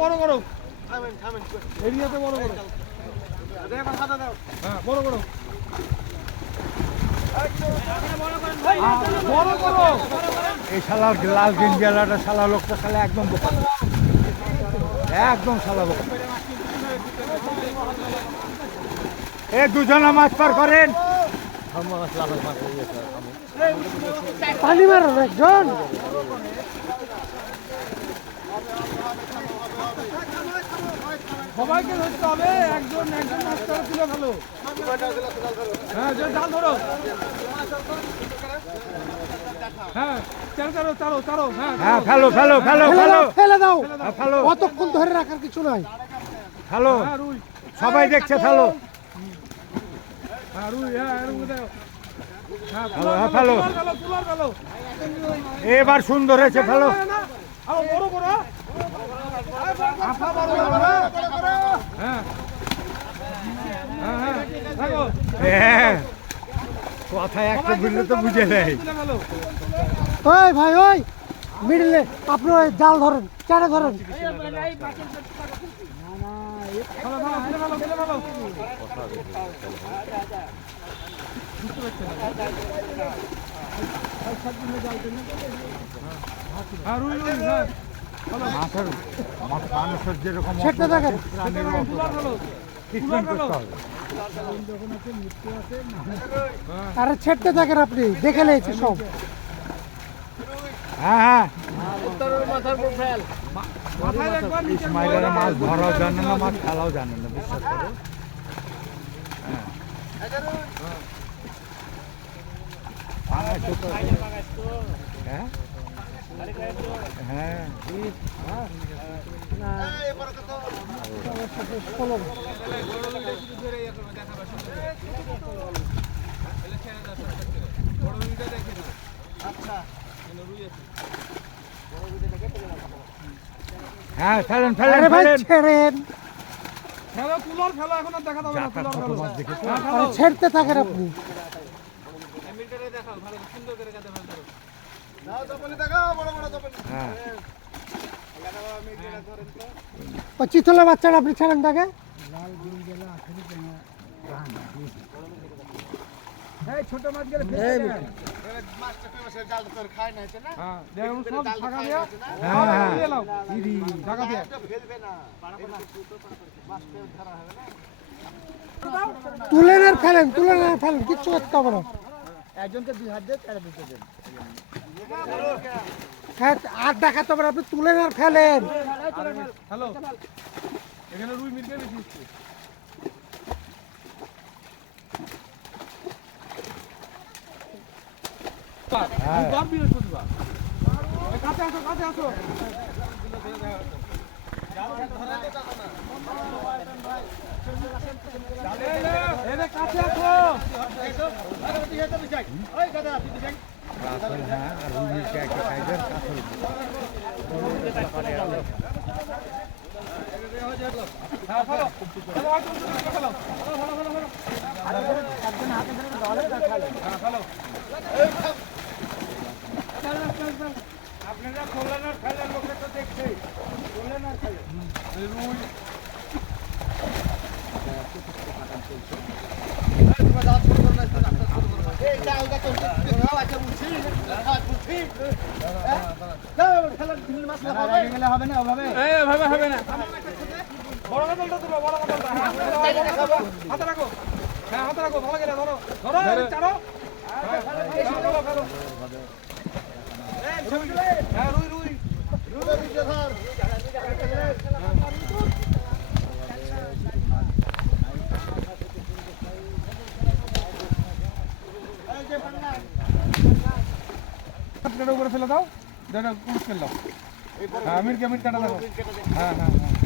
বড় করো এরিয়াতে বড় করো হ্যাঁ বড় করো এই শালার লাল গেঞ্জিওয়ালাটা শালা লোকটা শালা একদম বোকা একদম শালা বোকা এ দুজনা মাছ পার করেন পানি মারো একজন সবাইকে ধরতে হবে একজন একজন মাছ ধরে তুলে ফেলো হ্যাঁ জাল ধরো হ্যাঁ চারো চারো চারো হ্যাঁ ফেলো ফেলো ফেলো ফেলো ফেলে দাও ফেলো অতক্ষণ ধরে রাখার কিছু নাই ফেলো সবাই দেখছে ফেলো হ্যাঁ রুই হ্যাঁ রুই দাও হ্যাঁ ফেলো ফেলো এবার সুন্দর হয়েছে ফেলো বড় বড় কথায় একটা বুঝলে তো বুঝে নেয় ওই ভাই ওই মিডলে আপনি ওই জাল ধরেন চারে ধরেন মানুষের যেরকম আরে ছেড়তে থাকেন আপনি দেখে নিয়েছি সব হ্যাঁ ইসমাইলের মাছ ধরাও জানে না মাছ খেলাও জানে না বিশ্বাস করো হ্যাঁ হ্যাঁ হ্যাঁ ফেলেন ফেলেন ফেলেন ছেড়েন ফেলো তুলোর ফেলো এখন আর দেখা যাবে না তুলোর ফেলো ছেড়তে থাকেন আপনি দেখাও ভালো সুন্দর করে গাদা ফেলতে হ্যাঁ ও চিতলের বাচ্চাটা আপনি ছাড়েন তাকে ছোট মাছ গেলে তুলে আর ফেলেন কিচ্ছু করতে হবে না একজনকে 2 হাত দিয়ে ছেড়ে দিতে দেন হ্যাঁ আর দেখাতে হবে না আপনি তুলে আর ফেলেন হ্যালো এখানে রুই মিলবে বেশি কাছে আসো কাছে আসো কাছে আসো আপনারা খোলেন আর ফেলেন লোকে তো দেখছে খোলেন আর ফেলেন রুই হবে না ওভাবে হবে না বড় কাতলটা তুলো বড় কাতলটা হাতে রাখো হ্যাঁ হাতে রাখো ভালো করে ধরো ধরো চারো হ্যাঁ রুই রুই উপরে ফেলে দাও দেখা কুচ ফেললাম হ্যাঁ মিট কাটা দেখো হ্যাঁ হ্যাঁ হ্যাঁ